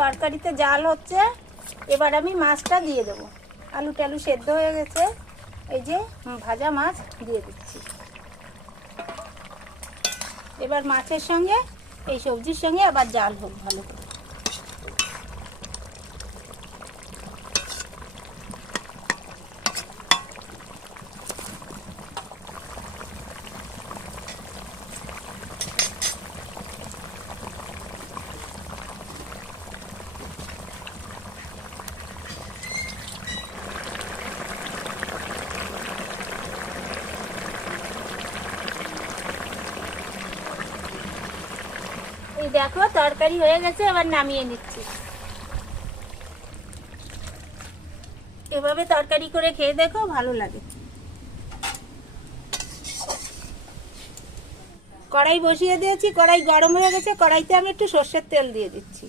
তরকারিতে জাল হচ্ছে, এবার আমি মাছটা দিয়ে দেবো। আলু টালু সেদ্ধ হয়ে গেছে, এই যে ভাজা মাছ দিয়ে দিচ্ছি। এবার মাছের সঙ্গে এই সবজির সঙ্গে আবার জাল হোক ভালো করে। এই দেখো তরকারি হয়ে গেছে, এবার নামিয়ে নিচ্ছি। এভাবে তরকারি করে খেয়ে দেখো, ভালো লাগে। কড়াই বসিয়ে দিয়েছি, কড়াই গরম হয়ে গেছে, কড়াইতে আমি একটু সর্ষের তেল দিয়ে দিচ্ছি।